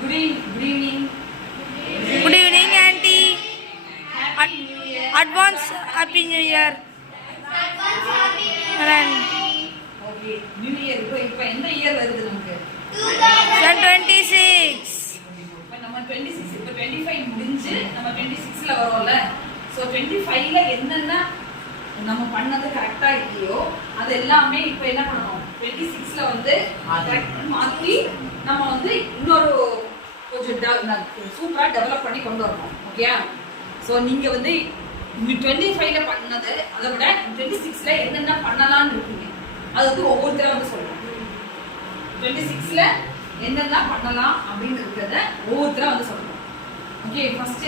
Good evening. Good evening, Auntie. Happy New Year. Advance Happy New Year. Okay, New Year. இப்போ எந்த year வருது நமக்கு? 2026. இப்போ நம்ம 26 இப்போ 25 முடிஞ்சு நம்ம 26ல வரோம்ல. சோ 25ல என்னென்ன நம்ம பண்ணது கரெக்ட்டா இல்லையோ அது எல்லாமே இப்போ என்ன பண்ணணும்? 26ல வந்து மாத்தி நம்ம வந்து இன்னொரு கொஞ்சம் சூப்பரா டெவலப் பண்ணி கொண்டு வரணும். ஓகேயா? சோ நீங்க வந்து 25ல பண்ணது அதை விட 26ல என்னென்ன பண்ணலாம்னு இருக்கீங்க அது வந்து ஒவ்வொருத்தர வந்து சொல்லணும். 26ல என்னென்ன பண்ணலாம் அப்படின்னு இருக்கிறத ஒவ்வொருத்தர வந்து சொல்லணும். ஓகே, ஃபர்ஸ்ட்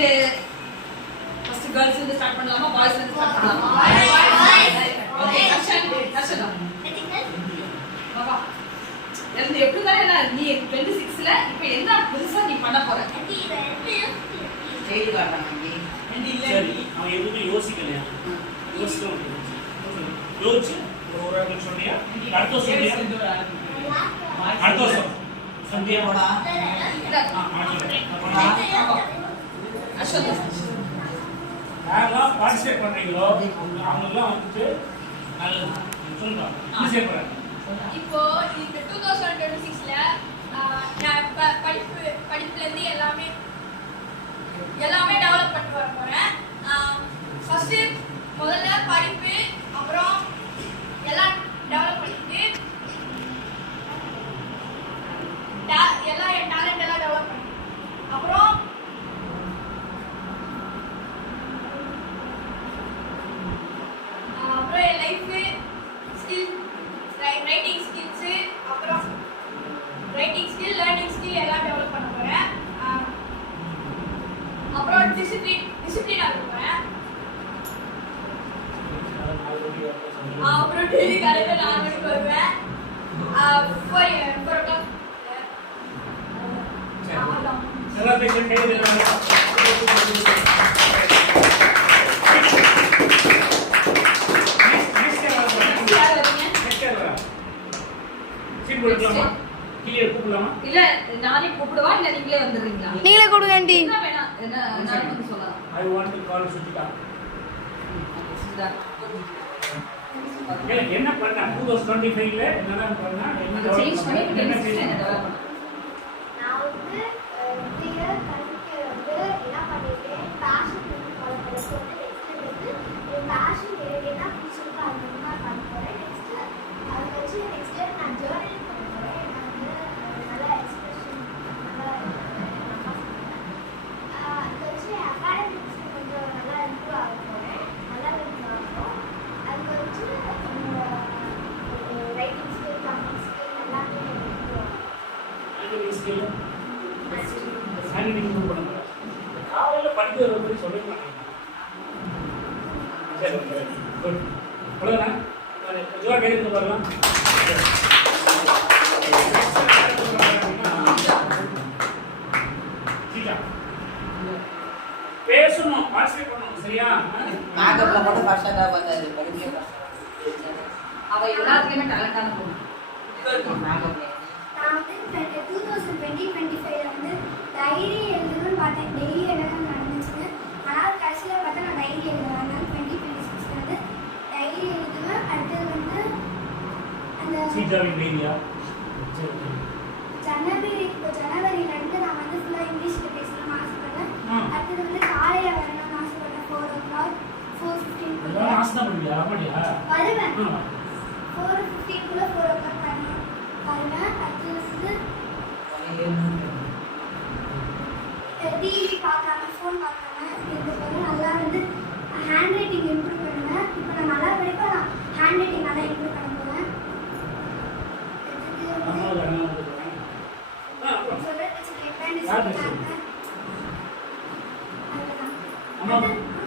கேர்ள்ஸ் வந்து ஸ்டார்ட் பண்ணலாமா, பாய்ஸ் வந்து ஸ்டார்ட் பண்ணலாமா? ஓகே, தர்ஷன் பாபா எப்படி தான் நீ 26ல இப்போ என்ன புதுசா நீ பண்ண போற? செய்தி வரலாம். சரி, அவன் எதுவுமே யோசிக்கலையா? யோசிச்சு ஒரு இடத்துல சொன்னியா? அடுத்த சொன்னியா? அடுத்த வருஷம் சந்தியா போடா. யாரெல்லாம் பார்ட்டிசிபேட் பண்றீங்களோ அவங்கெல்லாம் வந்துட்டு நல்லது சொல்லுங்க. என்ன போறேன் இப்போ இந்த 2026ல நான் படிப்புல இருந்து எல்லாமே டெவலப் பண்ணிட்டு வர போறேன். ஃபர்ஸ்ட் முதல்ல படிப்பு, அப்புறம் எல்லாம் டெவலப் பண்ணிட்டு எல்லாம் என் டேலண்ட் எல்லாம் டெவலப் பண்ணி அப்புறம் என் லைஃப் ஸ்கில், ரைட்டிங் ஸ்கில்ஸ், அப்புறம் ரைட்டிங் ஸ்கில், லேர்னிங் ஸ்கில் எல்லாம் டெவலப் பண்ண போறேன். அப்புறம் டிசிப்ளின் ஆக போறேன். அப்புறம் டெய்லி காலையில 4 மணிக்கு வருவேன். 4 o'clock செலிப்ரேஷன் டே இல்ல நானே கூப்பிடுவா இல்ல நீங்களே வந்துடுறீங்களா? நீங்களே கூப்பிடுங்க ஆண்டி. என்ன வேணா நான் வந்து சொல்லலாம். I want to call Suchita. என்ன பண்ணா 2025ல என்னதான் பண்ணா? என்ன சேஞ்ச் பண்ணி என்ன டெவலப் பண்ணா? நான் வந்து கிளியர் கரெக்ட் வந்து என்ன பண்ணிட்டேன், பேஷன் ஃபாலோ பண்ண சொல்லி நெக்ஸ்ட் வந்து பேஷன் என்ன பிடிச்சிருக்கோ அது நான் பண்ண போறேன். நெக்ஸ்ட் அது வச்சு நெக்ஸ்ட் நான் ஜர்னல் பண்ண போறேன். நான் நல்லா எக்ஸ்பிரஷன் நல்லா அது வச்சு அகாடமிக்ஸ் கொஞ்சம் நல்லா இம்ப்ரூவ் ஆக போறேன். நல்லா இம்ப்ரூவ் ஆகும். அது வச்சு ரைட்டிங் ஸ்கில், கம்யூனிகேஷன் ஸ்கில் எல்லாமே இம்ப்ரூவ் ஆகும். காலையில படிக்கிற பத்தி சொல்ல மாட்டேங்க. சரி, குட். அவ்வளோதான். கொஞ்சம் கேட்க வரலாம். பேசணும், பார்ட்டிசிபேட் பண்ணணும். சரியா? மேக்கப்ல மட்டும் ஃபர்ஸ்டா தான் வந்தாரு. படிக்க அவ எல்லாத்துலயுமே டேலண்டான பொண்ணு. மேக்கப்ல நான் வந்து 2025ல வந்து டைரி எழுதணும்னு பார்த்தேன். டெய்லி எழுதணும் நடந்துச்சுன்னு. ஆனால் கடைசியில் பார்த்தா நான் டைரி எழுதுவேன். அதனால 2026 வந்து டைரி எழுதுவேன். அடுத்தது வந்து அந்த சீதாவின் டைரியா? ஜனவரியிலேருந்து நான் வந்து ஃபுல்லாக இங்கிலீஷில் பேசணும்னு ஆசைப்பட்டேன். அடுத்தது வந்து காலையில் வரணும்னு ஆசைப்பட்டேன். 4 o'clock 4:15 ஆசை பண்ணியா? அப்படியா? வருவேன். 4:15 4 o'clock வருவேன். அடுத்தது வந்து டிவி பார்க்காம, ஃபோன் பார்க்காம இருக்கிறது நல்லா வந்து ஹேண்ட் ரைட்டிங் இம்ப்ரூவ் பண்ணுவேன். இப்போ நான் நல்லா படிப்பேன். நான் ஹேண்ட் ரைட்டிங் நல்லா இம்ப்ரூவ் பண்ண போகிறேன். சொல்கிற வச்சு கேட்பேன்.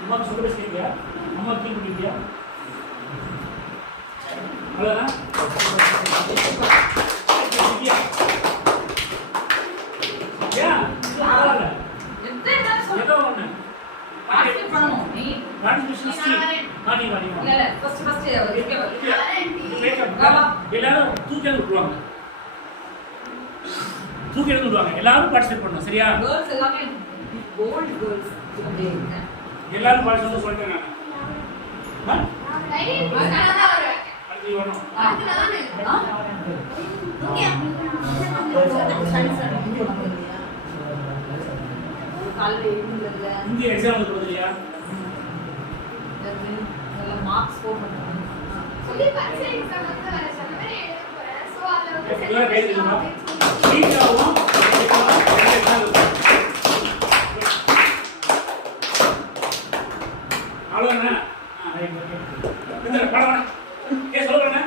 அம்மா சொல்ல கேட்கியா? அம்மா கீழ் பண்ணிக்கியா? அவ்வளோதான். எல்லாரும் தூக்கி விட்டுருவாங்க. தூக்கி எடுத்து விடுவாங்க. எல்லாரும் பார்ட்டிசிபேட் பண்ணணும். சரியா? கேர்ள்ஸ் எல்லாமே கோல்டு கேர்ள்ஸ் எல்லாரும் பார்ட்டிசிபேட் சொல்லிட்டேன் நான். ரைட்டிங் அடுத்து வரணும். காலையில எழுந்துல இந்திய எக்ஸாம் வந்து போதியா? மார்க்ஸ் ஸ்கோர் பண்ணுவாங்க. சொல்லி பரீட்சை எக்ஸாம் வந்து வர சமயம் எழுத போறேன். சோ அதுல வந்து இதெல்லாம் பேசிக்கணும். டீச்சரும் அவ்வளோதானே? Right okay. இந்த படம் சொல்லுறேண்ணே.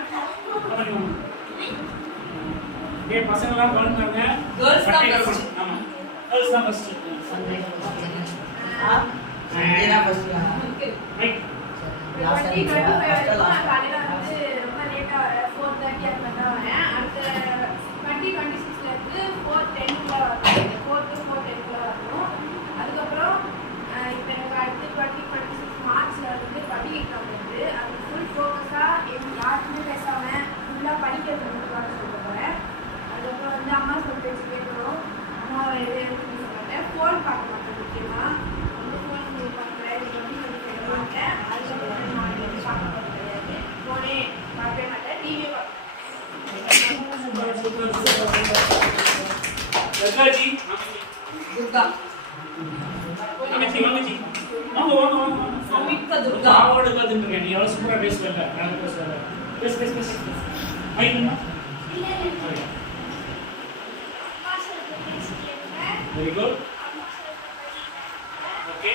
பசங்களாம் பண்ணுறாங்க. கேர்ள்ஸ் தான் first. ஆமாம், கேர்ள்ஸ் தான் ஃபர்ஸ்ட். சந்தியா ஃபர்ஸ்ட்யா? ரைட். 2025 வரைக்கும் நான் காலையில வந்து ரொம்ப லேட்டா வரேன். 4:30 அந்த மாதிரி தான் வரேன். அடுத்த 2026ல இருந்து 4:10க்குள்ள வரேன். 4 to 4:10க்குள்ள வரணும். அதுக்கப்புறம் இப்போ எனக்கு அடுத்து 2026 மார்ச்ல வந்து பப்ளிக் எக்ஸாம் வருது. அது ஃபுல் ஃபோக்கஸா யாருக்குமே பேசாம ஃபுல்லா படிக்கிறது மட்டும் பார்க்க சொல்ல போறேன். அதுக்கப்புறம் வந்து அம்மா சொல் பேச்சு கேட்கணும். அம்மாவை எது எடுத்துன்னு சொல்ல மாட்டேன். ஃபோன் பார்க்க மாட்டேன். முக்கியமா வந்து ஃபோன் பார்க்குறேன். இது வந்து சொல்லி கேட்க மாட்டேன். அதுக்கப்புறம் நான் வந்து பார்க்க போகிறது கிடையாது. ஃபோனே பார்க்கவே மாட்டேன். டிவி லக்காஜி, துர்கா தங்கச்சி வாங்கச்சி. வாங்க வாங்க வாங்க. சமிக்தா துர்கா அவளோட கத்துட்டு நீ எவ்வளவு சூப்பரா பேசுவல்ல. நான் பேசுறேன். பேசு பேசு பேசு. ஐயம்மா. Very good. ஓகே.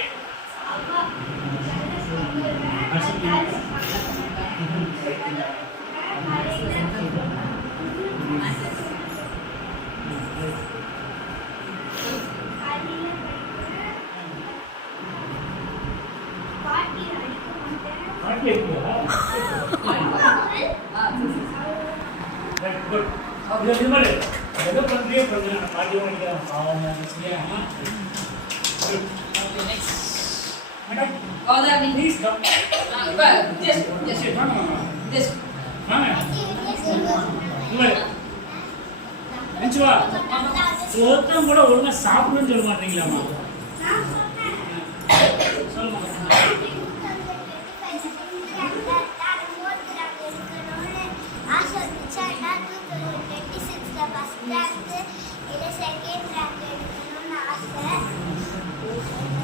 பாட்டி இருக்குதா? Very good. இது மாதிரி எதை பண்றியோ பண்ணுங்க. பாட்டி பண்ணிக்கலாம். பாவம் சரியா? Okay next madam Gautami please come. இப்ப ஜஸ்ட் ஜஸ்ட் வாங்க வாங்க. ஜஸ்ட் வாங்க. இவரு நினைச்சு வா. ஒருத்தன் கூட ஒழுங்கா சாப்பிடுன்னு சொல்ல மாட்டீங்களாமா? சொல்லுங்க.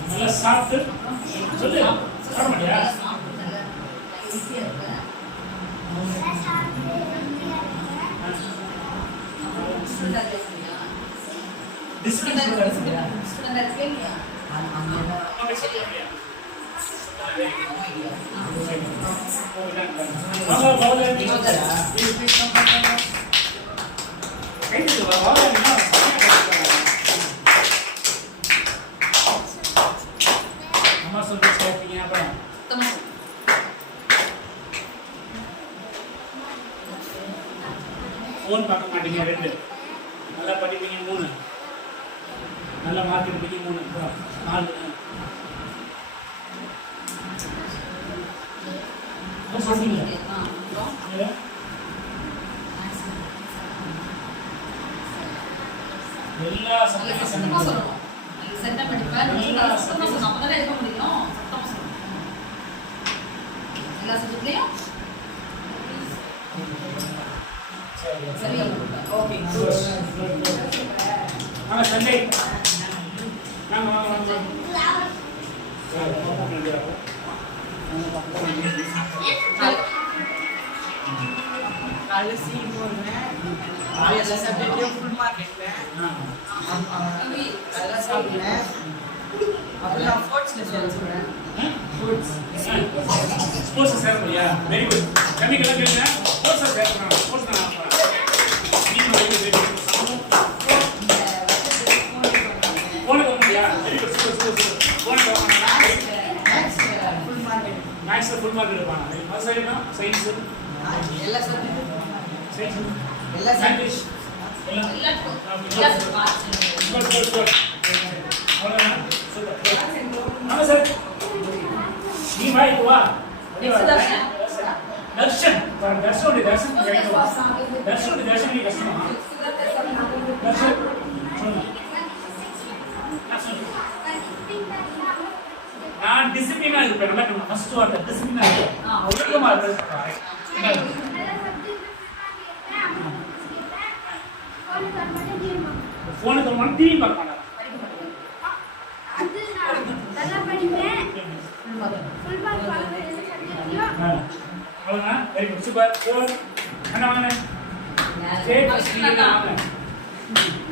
நல்லா சாப்பிட்டு சொல்லு. சாப்பிட மாட்டியா? டிஸ்பிளின் சொல்லுங்க. வாங்க பௌதன். கைது வா. வாங்க. அம்மா சொல்லி சாப்பிட்டீங்க அப்புறம் ஃபோன் பார்க்க மாட்டீங்க 2. நல்லா படிப்பீங்க 3. நல்ல மார்க் எடுப்பீங்க 3. 4. சொல்றீங்க எல்லா சப்ஜெக்டும் சத்தமா சொல்லணும். சென்டா படிப்பேன். நீங்க சத்தமா சொல்லணும். அப்பதான் எழுத முடியும். சத்தமா சொல்லணும். எல்லா சப்ஜெக்ட்லயும் சரி. ஓகே வாங்க சண்டே. வாங்க வாங்க வாங்க. காலைல சீன் போடுவேன். எல்லா சப்ஜெக்ட்லயும் ஃபுல் மார்க் எடுப்பேன். அதெல்லாம் சாப்பிடுவேன். அப்புறம் நான் ஸ்போர்ட்ஸ்ல சேர்த்துவேன். ஸ்போர்ட்ஸ் சேர் பண்ணியா? Very good. கமிக்கெல்லாம் கேளுங்க. ஸ்போர்ட்ஸ் சேர் பண்ணணும். ஸ்போர்ட்ஸ் நான் போறேன். நீங்க வெரி குட். போனுக்கு வந்துயா? Very good. சூப்பர். போனுக்கு வாங்க. ஃபுல் மார்க் எடுப்பேன். மேத்ஸ்ல ஃபுல் மார்க் எடுப்பாங்க. மசாயினா சயின்ஸ் எல்லா சப்ஜெக்ட்டும் சயின்ஸ் எல்லா இங்கிலீஷ் சப்ஜெக்ட் எல்லாம் எல்லாத்துக்கும் குட். அவ்வளவுதான். சூப்பர். ஆமா சார். நீ வா இங்க வா. தர்ஷன். தர்ஷன் தர்ஷன் தர்ஷன் கஷ்டமா? தர்ஷன் இருக்கு நல்லா இருக்கணும் ஃபர்ஸ்ட் வார்த்தை டிசிப்ளினா இருக்கு ஒழுக்கமா இருக்கு எல்லா சப்ஜெக்ட் ஃபோனுக்கு ஒரு டிவி பார்க்க மாட்டாங்க அது நான் நல்லா படிப்பேன் ஃபுல் மார்க் வாங்குவேன் எல்லா சப்ஜெக்ட்லயும் அவ்வளவுதான் வெரி குட் சூப்பர் ஃபோர் என்ன வாங்க ஸ்டேட் ஃபர்ஸ்ட் வாங்க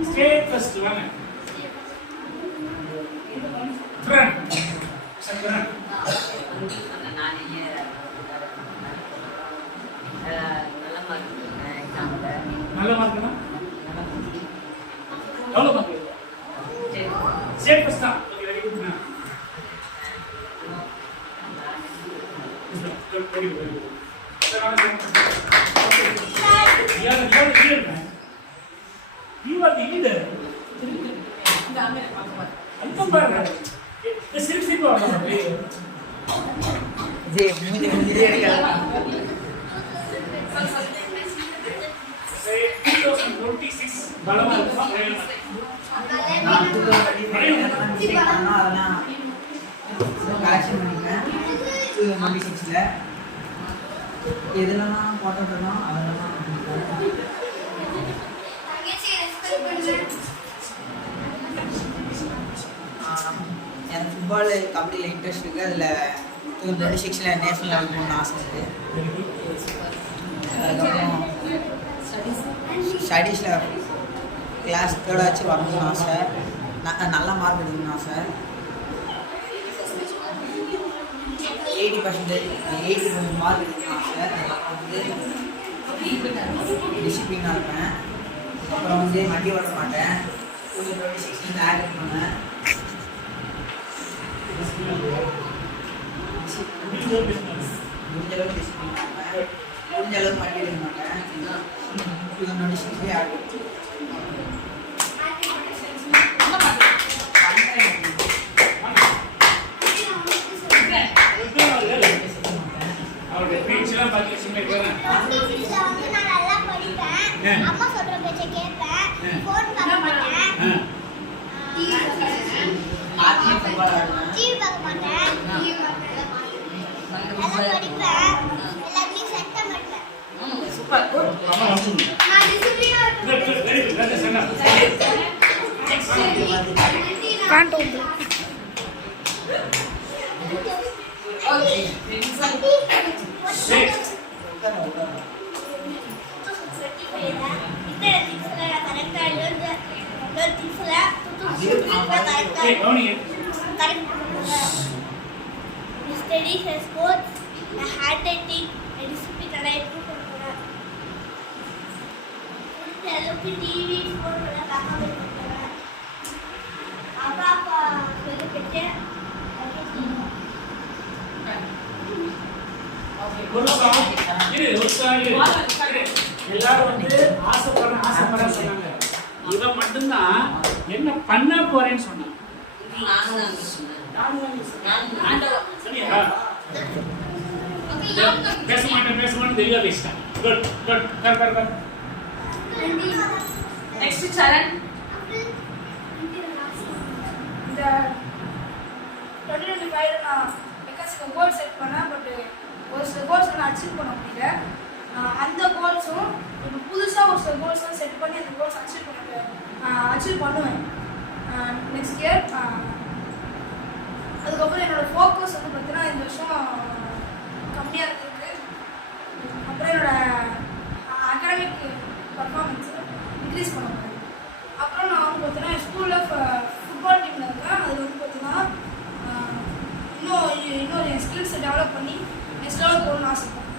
ஸ்டேட் ஃபர்ஸ்ட் வாங்க ஃப்ரெண்ட் சக்கரன் நல்ல மார்க்னா எவ்வளோ மார்க் ஸ்டேட் ஃபர்ஸ்ட் தான் okay very good very good you're the leader man you are the leader அல்பம் பாருங்க சிரிப்பு வரணும் ஜே மூஞ்சி எடுக்கலாம் 2026 பலமா இருக்குமா அதெல்லாம் கலெக்ஷன் பண்ணிப்பேன் 2026ல எதுலலாம் போட்டோம்னா அதெல்லாம் எனக்கு ஃபுட்பால் கபடியில் இன்ட்ரெஸ்ட் இருக்குது. அதில் 2026ல் நேஷனல் லெவல் போகணும்னு ஆசை இருக்குது. அதுக்கப்புறம் ஸ்டடீஸில் கிளாஸ் தேர்டாச்சும் வரணும்னு ஆசை. நல்ல மார்க் எடுக்கணும்னு ஆசை. 80% மார்க் எடுக்கணும்னு ஆசை. டிசிப்ளினாக இருப்பேன். அப்புறம் வண்டி ஓட்ட மாட்டேன். 2026 ஆட் பண்ணேன். முடிஞ்ச அளவுக்கு டிசிப்ளின் இருப்பேன். முடிஞ்ச அளவுக்கு வண்டி எடுக்க மாட்டேன். 2026 ஆட் அவருடைய பேச்செல்லாம் பார்த்து சொன்னேன். நான் நல்லா படிப்பேன். அம்மா சொல்ற பேச்சை கேட்பேன். ஃபோன் பார்க்க மாட்டேன். டிவி பார்க்க மாட்டேன். நல்லா படிப்பேன். எல்லாத்தையும் செட் மாட்டேன். நான் டிசிப்ளினா can't open. Studies and sports, the handwriting, and discipline and I improve on that. Look at TV, phone, and அப்பா சொல்லி பெற்றேன். எல்லாரும் ஆசைப்படுற சொன்னாங்க. இவன் மட்டும்தான் என்ன பண்ண போறேன்னு சொன்னான். சரியா? பேச மாட்டேன் தெளிவா பேசிட்டேன். குட் குட் கர் கர் கர். நெக்ஸ்ட் சரண். இந்த 2025 நான் எக்கச்சக்க கோல் செட் பண்ணேன். பட் ஒரு சில கோல்ஸ் நான் அச்சீவ் பண்ண முடியல. அந்த கோல்ஸும் இப்போ புதுசாக ஒரு சில கோல்ஸ்லாம் செட் பண்ணி அந்த கோல்ஸ் அச்சீவ் பண்ணுவேன் நெக்ஸ்ட் இயர். அதுக்கப்புறம் என்னோடய ஃபோக்கஸ் வந்து பார்த்தீங்கன்னா இந்த வருஷம் கம்மியாக இருக்குது. அப்புறம் என்னோடய அகாடமிக் பர்ஃபார்மன்ஸை இன்க்ரீஸ் பண்ண முடியும். அப்புறம் நான் வந்து பார்த்தீங்கன்னா ஸ்கூலில் ஃபுட்பால் டீமில் இருக்கேன். அது வந்து பார்த்தீங்கன்னா இன்னும் என் ஸ்கில்ஸை டெவலப் பண்ணி நெக்ஸ்ட் லெவல் போகணும்னு ஆசைப்பட்றேன்.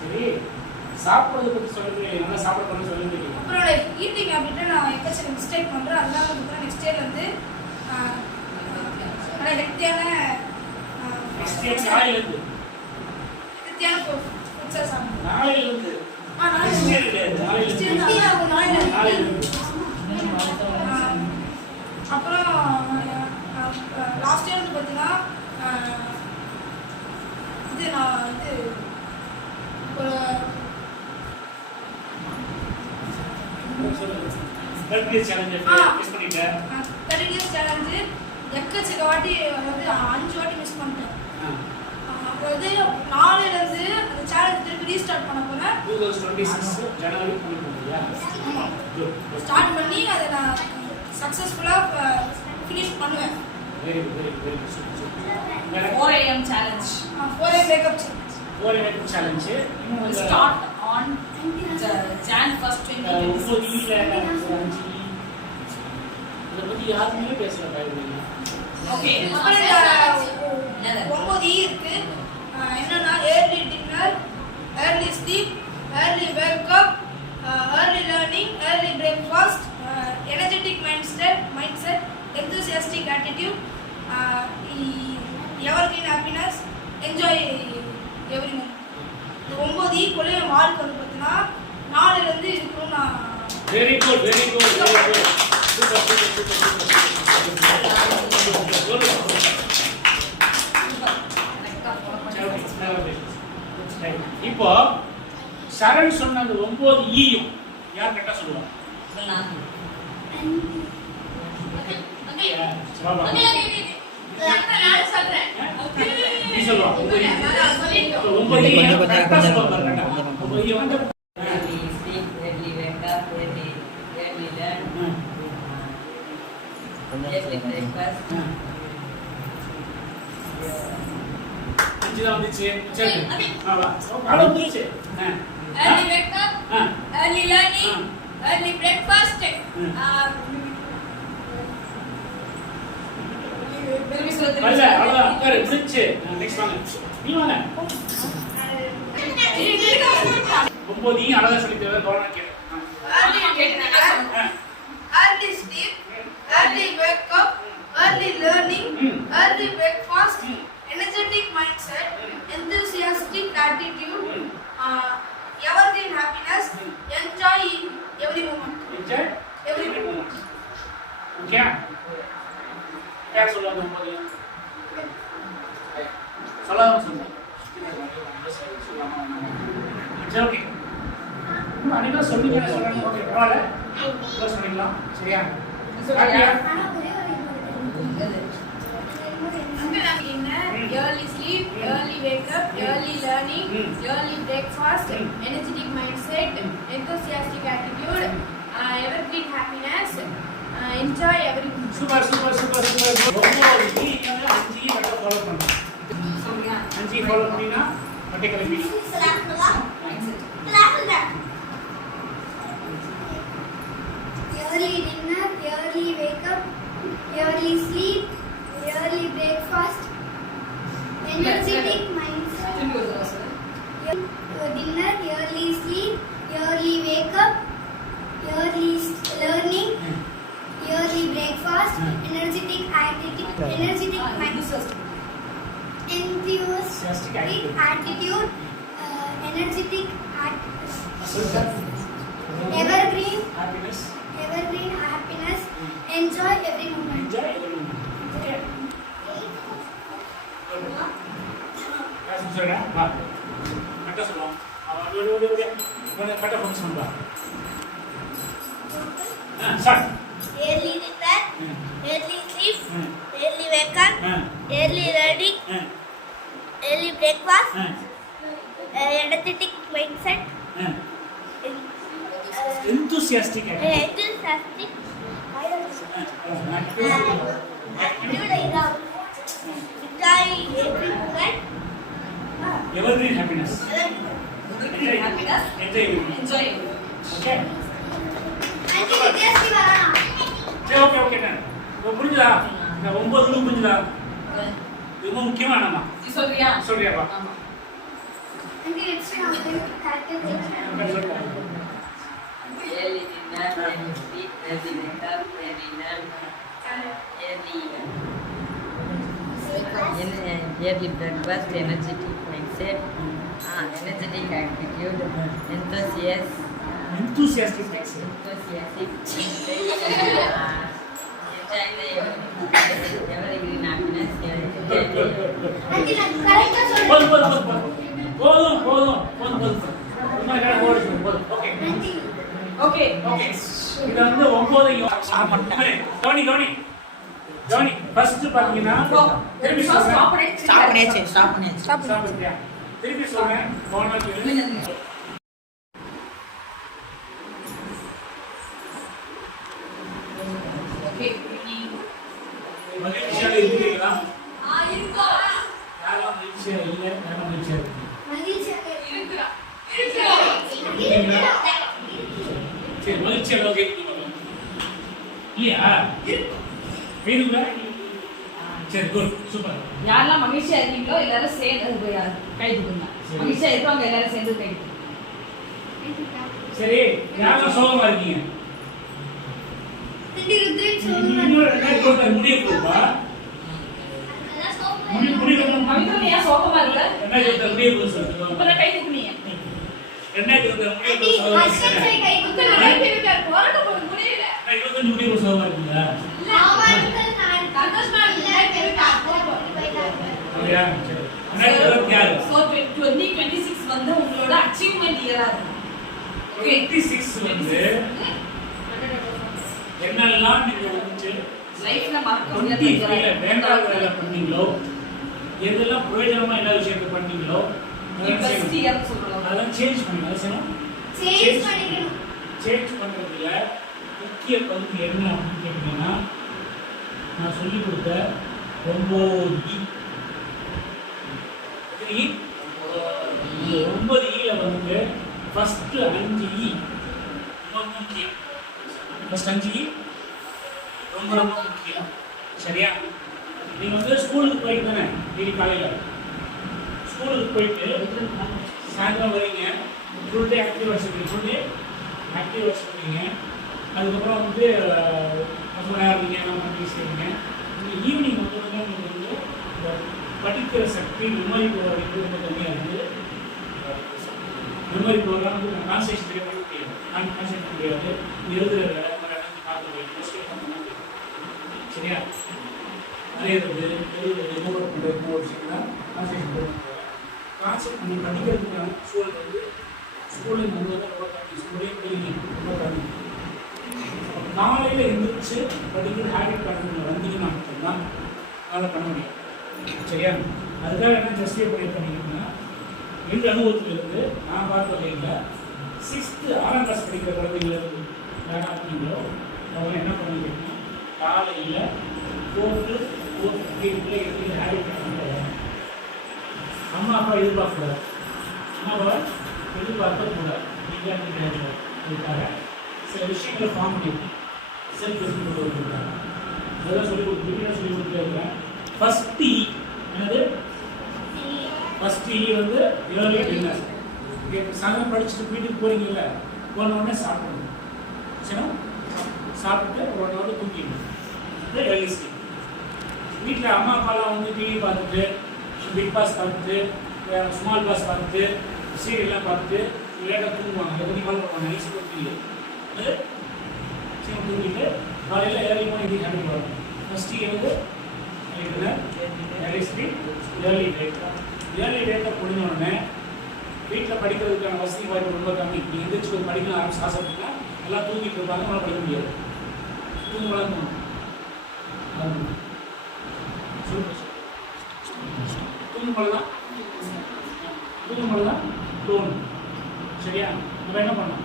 சரி, சாப்பிட்றத பற்றி சொல்லுங்க. நல்லா சாப்பிட சொல்லுங்க. அப்புறம் ஈட்டிங் அப்படின்ட்டு நான் எக்கச்சக்க மிஸ்டேக் பண்ணுறேன். அதனால வந்து நெக்ஸ்ட் இயர் வந்து நல்லா ஹெல்த்தியான ஃபுட்ஸாக சாப்பிடுவேன். நாளையிலிருந்து அப்புறம் லாஸ்ட் இயர் வந்து பார்த்தீங்கன்னா ஒரு 30 days சேலஞ்சு எக்கச்சக்க வாட்டி, அதாவது 5 வாட்டி மிஸ் பண்ணிட்டேன். அதாவது 4ல இருந்து அந்த சேலஞ்ச் திருப்பி ரீஸ்டார்ட் பண்ண போறேன். 2026 ஜனவரி பண்ணி போறியா? ஆமா. Good. ஸ்டார்ட் பண்ணி அதை நான் சக்சஸ்ஃபுல்லா ஃபினிஷ் பண்ணுவேன். Very good, very good, very good. Super, super. 4 AM challenge 4 makeup challenge. 4 minute challenge. இன்னும் will இந்த start on Jan 1st 2026. இதை பத்தி யாருமே பேசல பயப்படல. Okay. அப்புறம் 9E இருக்கு. என்னன்னா early dinner, early sleep, early wake up, early learning, early breakfast, energetic mindset, enthusiastic attitude, evergreen happiness, enjoy every moment. இந்த 9E குள்ள என் வாழ்க்கை வந்து பார்த்தீங்கன்னா 4ல இருந்து இருக்கணும். நான் Very good, very good, very good. Super, super, super, super. இப்போ சரண் சொன்ன அந்த 9E யார் கரெக்டா சொல்லுவாங்க? நீ சொல்லுவா. 9E கரெக்டா சொல்லுவாங்க. 9E வந்து Early sleep, early wake up, early learn, early breakfast. அஞ்சுதான் வந்துச்சு. சரி. வா. அவ்வளவு வந்துச்சு. early wake up, early learning, early breakfast, திரும்பி சொல்ல அல்ல அவ்வளவுதான். சரி முடிச்சு. நெக்ஸ்ட் வாங்க. நீ வாங்க. 9E அழகா சொல்லி தர கவனம் கேளு. early sleep, early wake up, early learning, early breakfast, energetic mindset, enthusiastic attitude, evergreen happiness, enjoy every moment. Enjoy Every moment. Okay? யார் சொல்லுவாங்க 9E? சொல்லாம சொல்லுங்க. சரி ஓகே. அனிதா சொல்லுங்க சொல்றாங்க. ஓகே பரவாயில்ல. க்ளோஸ் பண்ணிடலாம். சரியா? ஹாப்பியா? Early sleep, early wake up, early learning, early breakfast, energetic mindset, enthusiastic attitude, evergreen happiness, enjoy every moment. Super super super super. 9E வந்து 5E கரெக்டா ஃபாலோ பண்ணுங்க. சொல்லுங்க. 5E ஃபாலோ பண்ணினா மட்டை கிளம்பி. Early dinner, early wake up, early sleep, early breakfast, energetic mindset. திரும்பி ஒரு தடவை சொல்லு. Dinner, early sleep, early wake up, early learning, early breakfast, energetic attitude, Enthusiastic enthusiastic attitude, energetic evergreen happiness. happiness, enjoy every moment. Enjoy every moment. Okay. Guys, சொல்றா. வா. கரெக்டா சொல்லுவோம். ஓடி. கரெக்டா ஃபோக்கஸ் பண்ணு வா. Start. Early dinner, early sleep, early wake up, ஆ. early learning, ஆ. early breakfast, ஆ. energetic mindset, ஆ. Enthusiastic attitude. enthusiastic Attitude. attitude, enjoy every moment. Evergreen happiness. Evergreen happiness. Enjoy every moment. Enjoy. Okay. Aunty, வித்தியாசி வரணும். சரி okay நான். இப்போ புரிஞ்சுதா? இந்த 9 புரிஞ்சுதா? இது ரொம்ப முக்கியமானமா. நீ சொல்றியா? சொல்றியாப்பா? ஆமா. Aunty, next time I'll correct it. Early dinner, early sleep, early wake up, early learn, early breakfast, energetic mindset, energetic attitude, Enthusiastic mindset. evergreen happiness, Good. Aunty, நான் correct-ஆ சொல்றேன். போதும். ரொம்ப நேரம் ஓடுது. போதும். ஓகே. Aunty, okay. ஓகே. இது வந்து 9 கவனி. கவனி ஃபர்ஸ்ட் பாத்தீங்கன்னா திருப்பி சொல்றேன் ஸ்டாப் பண்ணியாச்சு ஸ்டாப் பண்ணியாச்சு ஸ்டாப் பண்ணியா திருப்பி சொல்றேன் கவனமா கேளு ஓகே மகிழ்ச்சியாக இருக்கீங்களா யாரும் மகிழ்ச்சியா இல்ல யாரும் மகிழ்ச்சியா இருக்கீங்க சரி மகிழ்ச்சியாக கேட்குது இல்லையா வேணுங்களா சரி குட் சூப்பர் யாரெல்லாம் மகிழ்ச்சியா இருக்கீங்களோ எல்லாரும் சேர்ந்து கை தூக்குங்க. மகிழ்ச்சியா இருக்கவங்க எல்லாரும் சேர்ந்து கை தூக்குங்க. சரி யாரெல்லாம் சோகமா இருக்கீங்க முடிய போப்பா பவித்ரா நீ ஏன் சோகமா இருக்க? முடிய போகுது சார் இப்பதான் கை தூக்குனீங்க. 2025 முடிய போகுது சோகமா இருக்கீங்களா அப்படியா சரி 2026 So 2026 வந்து உங்களோட அச்சீவ்மென்ட் இயரா இருக்கும். ஓகே 26 வந்து என்னெல்லாம் நீங்க வந்து லைஃப்ல மறக்க முடியாத 23ல வேண்டாத வேலை பண்ணீங்களோ எதெல்லாம் பிரயோஜனமா என்ன விஷயத்தை பண்ணீங்களோ பெஸ்ட் இயர் சொல்றோம். அதெல்லாம் சேஞ்ச் பண்ணுங்க அவசியம் சேஞ்ச் பண்றதுல முக்கிய பங்கு என்ன அப்படின்னு கேட்டீங்கன்னா நான் சொல்லிக் கொடுத்த 9 ஈல வந்து ஃபர்ஸ்ட் 5 ஈ ரொம்ப முக்கியம். ஃபர்ஸ்ட் 5 ஈ ரொம்ப ரொம்ப முக்கியம். சரியா? நீங்க வந்து ஸ்கூலுக்கு போயிட்டு தானே டெய்லி காலையில ஸ்கூலுக்கு போயிட்டு சாயந்தரம் வரீங்க ஃபுல் டே ஆக்டிவ் வச்சுருக்கீங்க அதுக்கப்புறம் வந்து பசங்க இருக்கீங்க எல்லாம் பண்ணி செய்வீங்க. ஈவினிங் வந்து உங்களுக்கு வந்து இந்த படிக்கிற சக்தி மெமரி பவர் வந்து ரொம்ப கம்மியாக இருக்குது. மெமரி பவர்லாம் வந்து கான்சன்ட்ரேஷன் பண்ண முடியாது. கான்சன்ட்ரேட் முடியாது. எழுதுகிற வேலை சரியா? அலையிறது எழுதுறது நோட் பண்ணுறது ஒரு விஷயம்லாம் கான்சன்ட்ரேஷன் பண்ண கான்செப்ட் பண்ணி படிக்கிறதுக்கான சூழல் வந்து ஸ்கூலில் வந்து ஸ்கூலே ரொம்ப கம்மி. காலையில் எழுந்திரிச்சு படிக்கிற ஹேபிட் பண்ணுறது வந்தீங்கன்னா மட்டும்தான் அதை பண்ண முடியும். சரியா? அதுக்காக என்ன ஜஸ்டிஃபை பண்ணியிருக்கீங்கன்னா எங்கள் அனுபவத்திலிருந்து நான் பார்த்த வகையில் 6th 6ஆம் கிளாஸ் படிக்கிற குழந்தைங்களுக்கு வேணா இருக்கீங்களோ அவங்க என்ன பண்ணிக்கிட்டீங்கன்னா காலையில் 4 to 4:15 எழுதி ஹேபிட் பண்ணுறாங்க. அம்மா அப்பா எதிர்பார்க்கக்கூடாது. அம்மா அப்பா எதிர்பார்க்கக்கூடாது. இதுக்காக சில விஷயங்களை ஃபார்ம் பண்ணி செல்ஃப் ரெஸ்பெக்ட் கொடுத்துருக்காங்க. அதெல்லாம் சொல்லிக் கொடுத்து சொல்லிக் கொடுத்துருக்கேன். ஃபர்ஸ்ட் இ என்னது? ஃபர்ஸ்ட் இ வந்து ஏர்லி டின்னர். சாயந்தரம் படிச்சுட்டு வீட்டுக்கு போறீங்கல்ல, போன உடனே சாப்பிடணும். சரி, சாப்பிட்டு 1 hour தூங்கிடணும். இது ஏர்லி ஸ்லீப். வீட்டில் அம்மா அப்பாலாம் வந்து டிவி பார்த்துட்டு பிக் பாஸ் பார்த்துட்டு ஸ்மால் பாஸ் பார்த்துட்டு சீரியல்லாம் பார்த்துட்டு லேட்டாக தூங்குவாங்க. எப்படி கால் பண்ணுவாங்க நைஸ் தூங்கிட்டு அது சரி தூங்கிட்டு காலையில் ஏர்லி மார்னிங் இது ஹேண்டில் வரும். ஃபர்ஸ்ட் இயர் வந்து ஏர்லி ஸ்லீப் ஏர்லி டேட்டை முடிஞ்ச உடனே வீட்டில் படிக்கிறதுக்கான வசதி வாய்ப்பு ரொம்ப கம்மி. நீங்கள் எந்திரிச்சு போய் படிக்கலாம் ஆரம்பிச்சு ஆசைப்பட்டீங்கன்னா எல்லாம் தூங்கிட்டு இருப்பாங்க. அவங்களால படிக்க முடியாது. தூங்க வளர்க்கணும் தூங்கும்போது தான் தோணும். சரியா? நம்ம என்ன பண்ணோம்?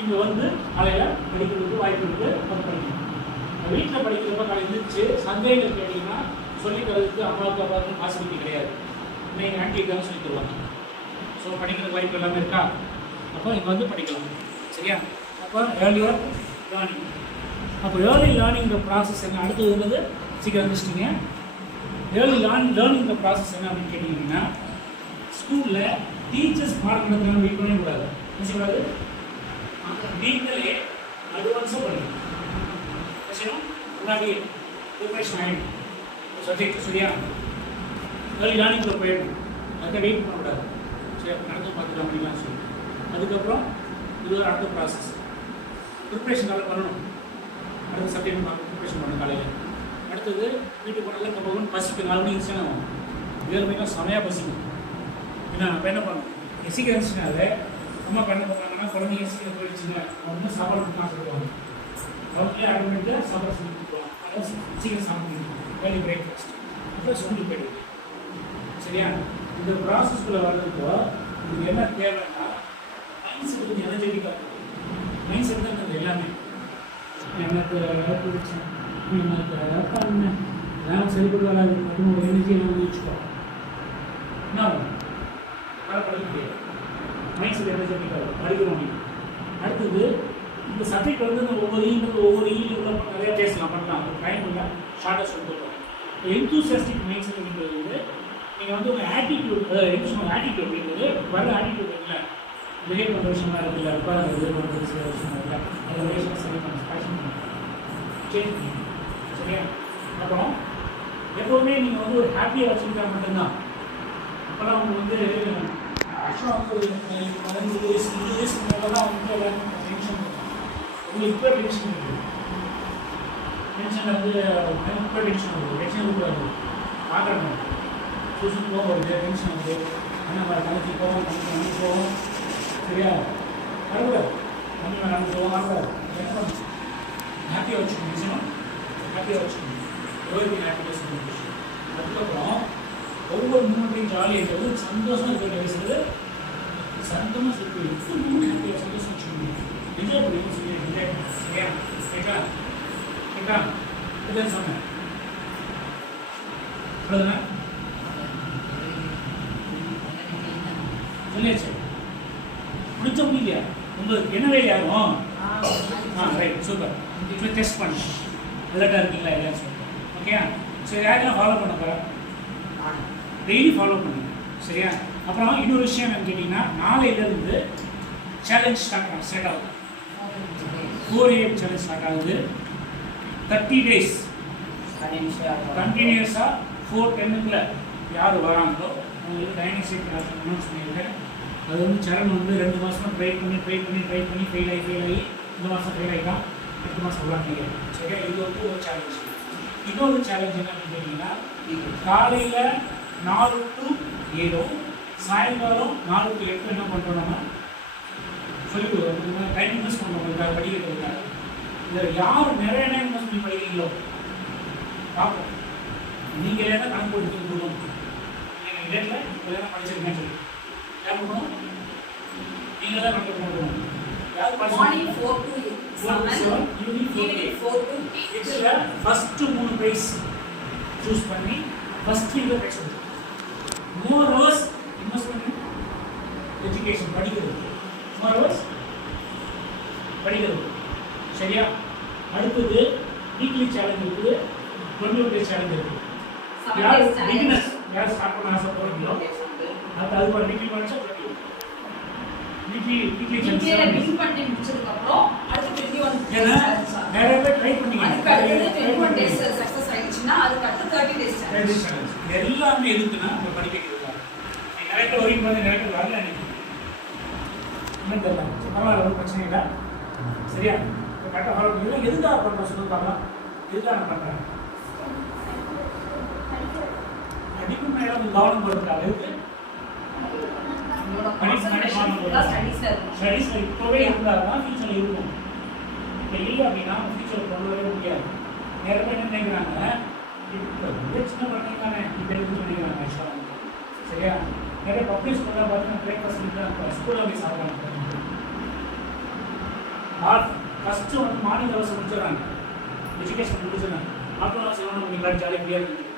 இங்கே வந்து காலையில் படிக்கிறதுக்கு வாய்ப்பு இருக்குது. அதை படிக்கணும். வீட்டில் படிக்கிறப்ப காலையில் இருந்துச்சு சந்தேகங்கள் கேட்டிங்கன்னா சொல்லித்தரதுக்கு அம்மாவுக்கு அப்பாவுக்கு பாசிபிலிட்டி கிடையாது. இன்னைக்கு ஆன்டி இருக்காங்க சொல்லி தருவாங்க. ஸோ படிக்கிறதுக்கு வாய்ப்பு எல்லாமே இருக்கா? அப்போ இங்கே வந்து படிக்கலாம். சரியா? அப்போ ஏர்லியர் லேர்னிங். அப்போ ஏர்லி லேர்னிங்கிற ப்ராசஸ் என்ன? அடுத்தது வந்து சீக்கிரம் வந்துச்சிட்டிங்க. ஏர்லி லேர்னிங்கிற ப்ராசஸ் என்ன அப்படின்னு கேட்டிங்கன்னா ஸ்கூலில் டீச்சர்ஸ் பாடம் நடத்துனாலும் வெயிட் பண்ணவே கூடாது. என்ன செய்யக்கூடாது? நீங்களே அட்வான்ஸாக படிக்கணும். முன்னாடி ப்ரிப்பரேஷன் ஆகிடும் சப்ஜெக்ட். சரியா? ஏர்லி லேர்னிங்கில் போயிடணும். அதுக்காக வெயிட் பண்ணக்கூடாது. சரி, நடந்து பார்த்துக்கலாம் அப்படின்லாம் சொல்லி அதுக்கப்புறம் இது ஒரு அடுத்த ப்ராசஸ். ப்ரிப்பரேஷன் காலையில் பண்ணணும். அடுத்த சப்ஜெக்ட் ப்ரிப்பரேஷன் பண்ணணும் காலையில். அடுத்தது வீட்டுக்கு போனால நம்ம பசிக்கும். 4 மணிக்கு இருந்துச்சுன்னா 7 மணிக்கெலாம் செமையாக பசிக்கும். ஏன்னா அப்போ என்ன பண்ணணும்? சீக்கிரம் இருந்துச்சுனாலே அம்மா என்ன பண்ணுறாங்கன்னா குழந்தைங்க சீக்கிரம் போயிடுச்சுங்க அவங்க சாப்பாடு கொடுத்தா சொல்லுவாங்க. அவங்களே ஆட்டோமேட்டிக்காக சாப்பாடு செஞ்சு கொடுத்துருவாங்க. சீக்கிரம் சாப்பிடுங்க, ஏர்லி பிரேக்ஃபாஸ்ட், அப்புறம் ஸ்கூலுக்கு போயிடுது. சரியா? இந்த ப்ராசஸ்குள்ளே வர்றதுக்கோ இதுக்கு என்ன தேவைன்னா மைண்ட் செட் கொஞ்சம் எனர்ஜெட்டிக்காக இருக்கும். மைண்ட் செட் தான் அது எல்லாமே. எனக்கு பிடிச்சேன், எனக்கு பண்ணேன், எல்லாம் சரிப்பட்டு வராது அப்படின்னு ஒரு எனர்ஜி எல்லாம் வச்சுக்கோ. என்ன ஆகும்? படிக்க முடியாது. மைண்ட் செட் எனர்ஜெட்டிக்காக இருக்கும், படிக்கிறோம் நீங்கள். அடுத்தது இந்த சப்ஜெக்ட் வந்து நம்ம ஒவ்வொரு உள்ள நிறையா பேசலாம், பண்ணலாம். ஒரு டைம் இல்லை, ஷார்ட்டாக சொல்லிட்டு என்தூசியாஸ்டிக் மைண்ட் செட் அப்படின்றது வந்து நீங்கள் வந்து உங்கள் ஆட்டிடியூட், எப்படி சொல்லுவாங்க, ஆட்டிடியூட் அப்படின்றது வர ஆட்டிடியூட் இல்லை, பிஹேவ் பண்ணுற விஷயமா இருக்குல்ல, உட்காந்து பண்ணுறது சில விஷயமா இல்லை, அந்த விஷயம் சரி பண்ண ஃபேஷன் பண்ண சேஞ்ச் பண்ணி. சரியா? அப்புறம் எப்போவுமே நீங்கள் வந்து ஒரு ஹாப்பியாக வச்சுக்கிட்டா மட்டும்தான். அப்போல்லாம் அவங்க வந்து ஆக்சுவலாக வந்து ஒரு 15 வயசு 20 வயசுக்கு மேலே தான் வந்து எல்லாருமே டென்ஷன் இருக்கும். உங்களுக்கு இப்போ டென்ஷன் இருக்குது. டென்ஷனில் வந்து இப்போ டென்ஷன் வருது, டென்ஷன் இருக்காது, பார்க்குறாங்க சுசு கோவம் வருது, டென்ஷன் வருது, என்ன மாதிரி நினைச்சி போவோம், நினைச்சி போவோம். சரியா? வரக்கூடாது, நம்ம நடந்து போவோம், வரக்கூடாது. ஹாப்பியாக வச்சுக்கணும், விஷயம் ஹாப்பியாக வச்சுக்கணும், எவ்வளோ ஹாப்பினஸ் விஷயம். அதுக்கப்புறம் ஒவ்வொரு மூமெண்ட்டையும் ஜாலியாக இருக்கிறது, சந்தோஷமாக இருக்கிற பேசுறது, சந்தோஷமாக இருக்குது, எப்போ ஹாப்பியாக சந்தோஷம் வச்சுக்கணும், என்ஜாய் பண்ணி சொல்லி என்ஜாய் பண்ணணும். சரியா? கேட்டா கேட்டா இதுதான் சொன்னேன். அவ்வளோதானே? சொல்லியாச்சு. முடிச்ச முடியலையா? உங்களுக்கு என்னவே யாரும் ரைட், சூப்பர். இப்போ டெஸ்ட் பண்ணு, அலர்ட்டாக இருக்கீங்களா இல்லையா சொல்லுங்கள். ஓகே? சரி, யாரெல்லாம் ஃபாலோ பண்ண போகிறேன்? டெய்லி ஃபாலோ பண்ணுங்க. சரியா? அப்புறம் இன்னொரு விஷயம் என்னன்னு கேட்டிங்கன்னா, நாளையிலேருந்து சேலஞ்ச் ஸ்டார்ட் ஆகுது. 4 AM சேலஞ்ச் ஸ்டார்ட் ஆகுது. 30 days கண்டினியூஸாக 4:10 யார் வராங்களோ அவங்களுக்கு டைனஸ்டிக் கிளாஸ் அனௌன்ஸ் பண்ணியிருக்கேன். அது வந்து சரண் வந்து 2 மாதமாக ட்ரை பண்ணி ஃபெயில் ஆகி இந்த மாதம் ஃபெயில் ஆகிட்டான், 8 மாதம் எல்லாம் ஃபெயில் ஆகிடும். சரியா? இது வந்து ஒரு சேலஞ்ச். இன்னொரு சேலஞ்ச் என்னன்னு கேட்டிங்கன்னா, காலையில் 4 to 7 சாயங்காலம் 4 to 8 என்ன பண்ணுறோம், நம்ம சொல்லி கொடுக்குறோம், டைம் இன்வெஸ்ட் பண்ணுறோம் படிக்கிறதுக்காக. இதில் யார் நிறைய நேரம் இன்வெஸ்ட் பண்ணி படிக்கிறீங்களோ பார்ப்போம். நீங்கள் ஏன்னா கணக்கு போட்டு கொடுக்கணும். நீங்கள் டேட்டில் எல்லாம் படிச்சிருக்கேன்னு சொல்லி யார் கொடுக்கணும்? நீங்கள் தான் கணக்கு போடணும். யார் மார்னிங் 4 to 7, ஈவினிங் 4 to 8. இதில் ஃபஸ்ட்டு 3 ப்ரைஸ் சூஸ் பண்ணி ஃபஸ்ட்டு இதை பேசணும். more hours investment in education, படிக்கிறது. more hours படிக்கிறது. சரியா? அடுத்தது வீக்லி சேலஞ்ச் இருக்குது, 20 days சேலஞ்ச் இருக்குது. யார் பிகினர்ஸ் யார் ஸ்டார்ட் பண்ண ஆசைப்படுறீங்களோ அது ஒரு வீக்லி படிச்சா வீக்லி சேலஞ்ச் பிகின் பண்ணி முடிச்சதுக்கு அப்புறம் அடுத்து 21 ஏன்னா நிறைய பேர் ட்ரை பண்ணீங்க. அதுக்கு அடுத்து 21 days சக்சஸ் ஆயிடுச்சுன்னா அதுக்கு அடுத்து 30 days சேலஞ்ச். எல்லாமே எதுக்குன்னா நம்ம படிக்க வைக்கிறதுக்காக. நிறைய பேர் ஒரே மாதிரி நிறைய பேர் வரல நினைக்கிறேன். இன்னும் தெரியல, பரவாயில்ல, ஒரு பிரச்சனை இல்லை. சரியா? கரெக்டாக ஃபாலோ பண்ணி எதுக்காக பண்ணுறோம் சொல்லி பார்க்கலாம். எதுக்காக நான் பண்ணுறேன்? படிப்பு மேலே கவனம் கொடுக்குறாங்க. எதுக்கு? ஸ்டடீஸ் இப்போவே இருந்தால் தான் ஃபியூச்சரில் இருக்கும். இப்போ இல்லை அப்படின்னா ஃபியூச்சரில் கொண்டு வரவே முடியாது. நிறைய பேர் என்ன நினைக்கிறாங்க, இப்போ சின்ன பண்ணிக்கிறாங்க, இப்போ எதுக்கு பண்ணிக்கிறாங்க ஆக்சுவலாக. சரியா? நிறைய பப்ளிக் ஸ்கூலில் பார்த்தீங்கன்னா பிரேக்ஃபாஸ்ட் ஸ்கூலில் போய் சாப்பிட்றாங்க. ஃபஸ்ட்டு வந்து மார்னிங் ஹவர்ஸ் முடிச்சிடறாங்க, எஜுகேஷன் முடிச்சிடறாங்க. ஆஃப்டர் ஹவர்ஸ் எவ்வளோ நீங்கள் ஜாலியாக ஃப்ரீயாக இருக்குது.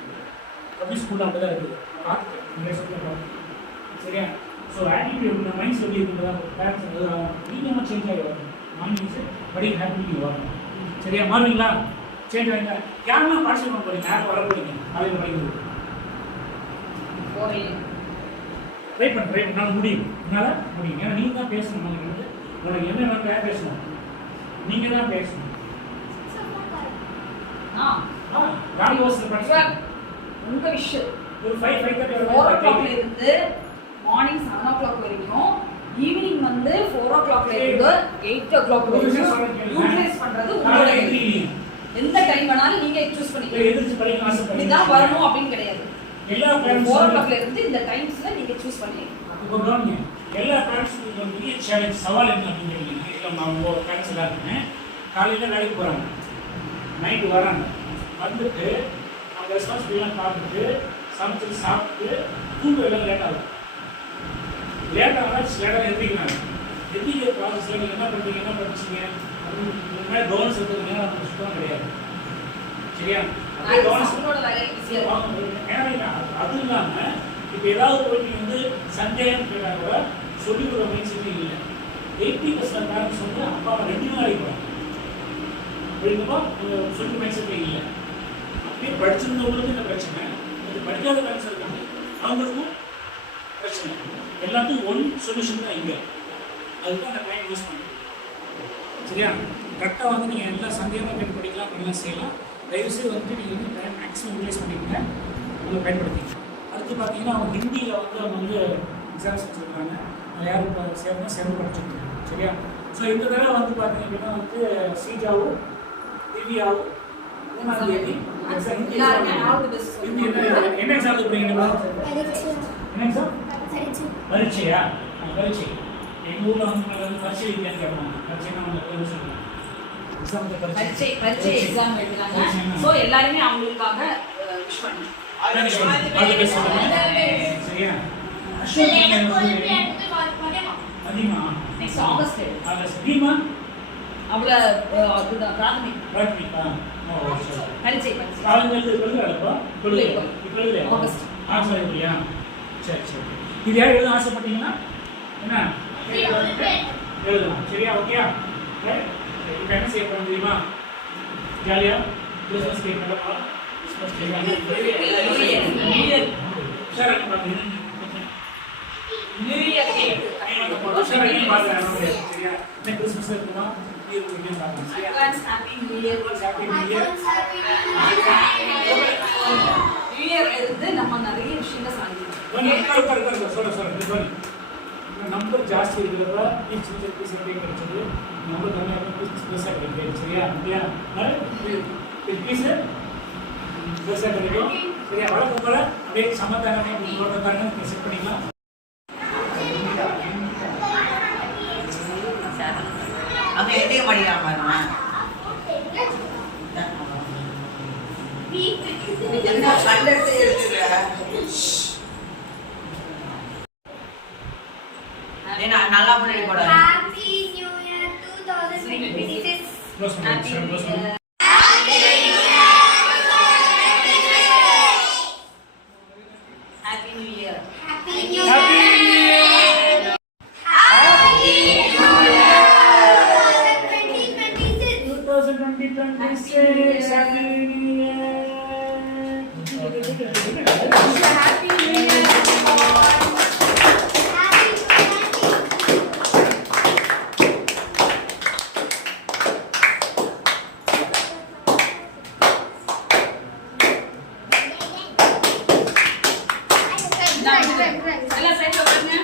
பப்ளிக் ஸ்கூலில் அப்படி தான் இருக்குது. பார்த்துட்டேன். சரியா? ஸோ ஆட்டிடியூட் நம்ம மைண்ட் சொல்லி இருக்கிறதா பேரண்ட்ஸ் நீங்கள் சேஞ்ச் ஆகி வரணும். மார்னிங்ஸு படிக்க ஹாப்பி வரணும். சரியா? மாறுவீங்களா? சேஞ்ச் ஆகிங்க. யாரெல்லாம் பார்ட்டிசிபேட் பண்ண போகிறீங்க? யாரும் வர போகிறீங்க காலையில் படிக்கிறது? ட்ரை பண்ணாலும் முடியும். என்னால் முடியும். ஏன்னா நீங்கள் தான் பேசணும். உனக்கு என்ன வேணும் யார் பேசணும்? நீங்கள் தான் பேசணும். காலி ஹவர்ஸில் படிச்சு உங்கள் விஷயம் ஒரு 5:30 4 o'clock இருந்து மார்னிங் 7 o'clock வரைக்கும், ஈவினிங் வந்து 4 o'clock இருந்து 8 o'clock வரைக்கும் யூட்டிலைஸ் பண்றது உங்களோட எந்த டைம் வேணாலும் நீங்க சூஸ் பண்ணிக்கலாம். எதிர்த்து படிக்க ஆசைப்படுறீங்க இதுதான் வரணும் அப்படின்னு கிடையாது. எல்லா பேரண்ட்ஸ் 4 o'clock இருந்து இந்த டைம்ஸ்ல நீங்க சூஸ் பண்ணிக்கலாம். இப்போ கவனிங்க, எல்லா பேரண்ட்ஸுக்கும் ஒரு பெரிய சேலஞ்ச் சவால் என்ன அப்படின்னு கேட்டீங்கன்னா, இல்லை நம்ம பேரண்ட்ஸ் எல்லாருமே காலையில் வேலைக்கு போகிறாங்க, நைட்டு வராங்க, வந்துட்டு அவங்க ரெஸ்பான்சிபிலிட்டிலாம் பார்த்துட்டு சமைச்சு சாப்பிட்டு தூங்க எல்லாம் லேட் ஆகும். லேட் ஆனால் லேட்டாக எழுதிக்கிறாங்க. எந்திரிக்கிற ப்ராசஸில் நீங்கள் என்ன பண்ணுறீங்க, என்ன படிச்சீங்க அதுக்கு மேலே கவர்னன்ஸ் எடுத்துக்கிறீங்க, நமக்கு சுத்தம் கிடையாது. சரியா? அப்படியே கவர்னன்ஸ் ஏன்னா அது இல்லாமல் இப்போ ஏதாவது போய் நீங்கள் வந்து சந்தேகம் கேட்டால் கூட சொல்லிக் கொடுக்குற மைண்ட் செட்டே இல்லை. 80% பேரண்ட்ஸ் வந்து அப்பா 2 நாள் அடிப்பாங்க. அப்படிங்கப்போ சொல்லிட்டு மைண்ட் செட்டே இல்லை. அப்படியே படிச்சிருந்தவங்களுக்கு இந்த பிரச்சனை, அது படிக்காத பேரண்ட்ஸ் இருக்காங்க அவங்களுக்கும் பிரச்சனை. எல்லாத்துக்கும் ஒன் சொல்யூஷன் தான் இங்கே. அதுதான் அந்த டைம் யூஸ் பண்ணுறோம். சரியா? கரெக்டாக வந்து நீங்கள் எல்லா சந்தேகமாக கேட்டு படிக்கலாம், பண்ணலாம், செய்யலாம். தயவுசெய்து வந்துட்டு நீங்கள் வந்து டைம் மேக்ஸிமம் யூட்டிலைஸ் பண்ணிக்கங்க, உங்களை பயன்படுத்திக்கலாம். அடுத்து பார்த்தீங்கன்னா அவங்க ஹிந்தியில் வந்து அவங்க வந்து எக்ஸாம்ஸ் வச்சுருக்காங்க. யாரும் இப்போ சேர்ந்து படிச்சுருக்காங்க. சரியா? ஸோ இந்த தடவை வந்து பார்த்தீங்க அப்படின்னா வந்து சீஜாவும் திவ்யாவும் 3ஆம் தேதி ஹிந்தி என்ன எக்ஸாம் எழுதுறீங்க? என்ன எக்ஸாம்? பரீட்சையா? பரீட்சை. எங்கள் ஊரில் வந்து பரீட்சை வித்தியாசம் கேட்பாங்க. பரீட்சைனா அவங்க சொல்லுவாங்க பரீட்சை எக்ஸாம் எழுதுறாங்க. சோ எல்லாரும் அவங்களுக்காக விஷ் பண்ணுங்க. சரியா? அதிகமா நெக்ஸ்ட் ஆகஸ்ட் தீமா அவள அதுதான் பிராத்மிகா பரீட்சை காலேஜ் எழுதுறப்பா இப்போ ஆகஸ்ட் ஆன்சர் இல்லையா? சரி சரி. இது யார் எழுத ஆசைப்பட்டீங்கன்னா என்ன எழுதலாம். சரியா? ஓகேயா? இப்போ என்ன செய்ய போகிறோம் தெரியுமா? ஜாலியாக கிறிஸ்மஸ் கேக் நடப்பா. கிறிஸ்மஸ் கேக் உஷாராக பார்த்தீங்கன்னா நியூ இயர் கேக் உஷாராக பார்க்குறேன். சரியா? இந்த கிறிஸ்மஸ் இருக்குமா நியூ இயர் பார்க்கலாம். சரியா? Happy new year. Happy new year. New year இருந்து நம்ம நிறைய விஷயங்கள் சாதிக்கிறோம். சொல்ல நம்பர் ஜாஸ்தி இருக்கிறப்ப பீஸ் கிடைச்சது. நம்பர் கம்மியாக பீஸ் பெருசாக கிடைக்கும். சரியா? இல்லையா? பீஸ் பெருசாக கிடைக்கும். சரியா? வழக்கம் போல அப்படியே சமத்தான செட் பண்ணிக்கலாம். அங்கே எதைய படிக்கலாம் பாருங்க. கண்டெடுத்து எடுத்துக்கிற நல்லா பண்ணி போடாது. Happy New Year 2026. Happy New Year. Happy New Year. Happy New Year. Happy New Year. 2026. 2026. Happy New Year. Happy New Year. எல்லாம் சைடுல பாருங்க.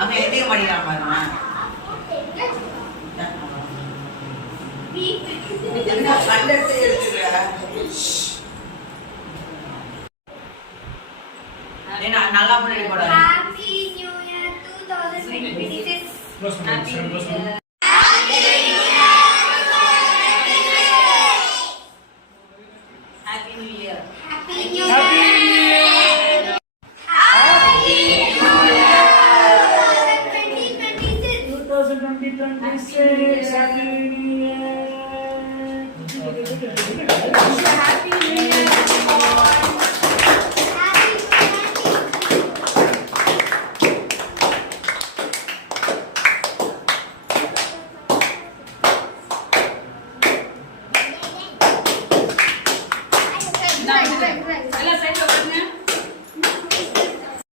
அங்கே எதைய படிக்கலாம் பாருங்க. கண்டெடுத்து எடுத்துக்கிற நல்லா பண்ணி போடாது. Happy New Year 2026. Happy New Year. Happy New Year. Happy New Year. Happy New Year. 2026. 2026. Happy New Year. Happy New Year. எல்லாம் சைடுல பாருங்க.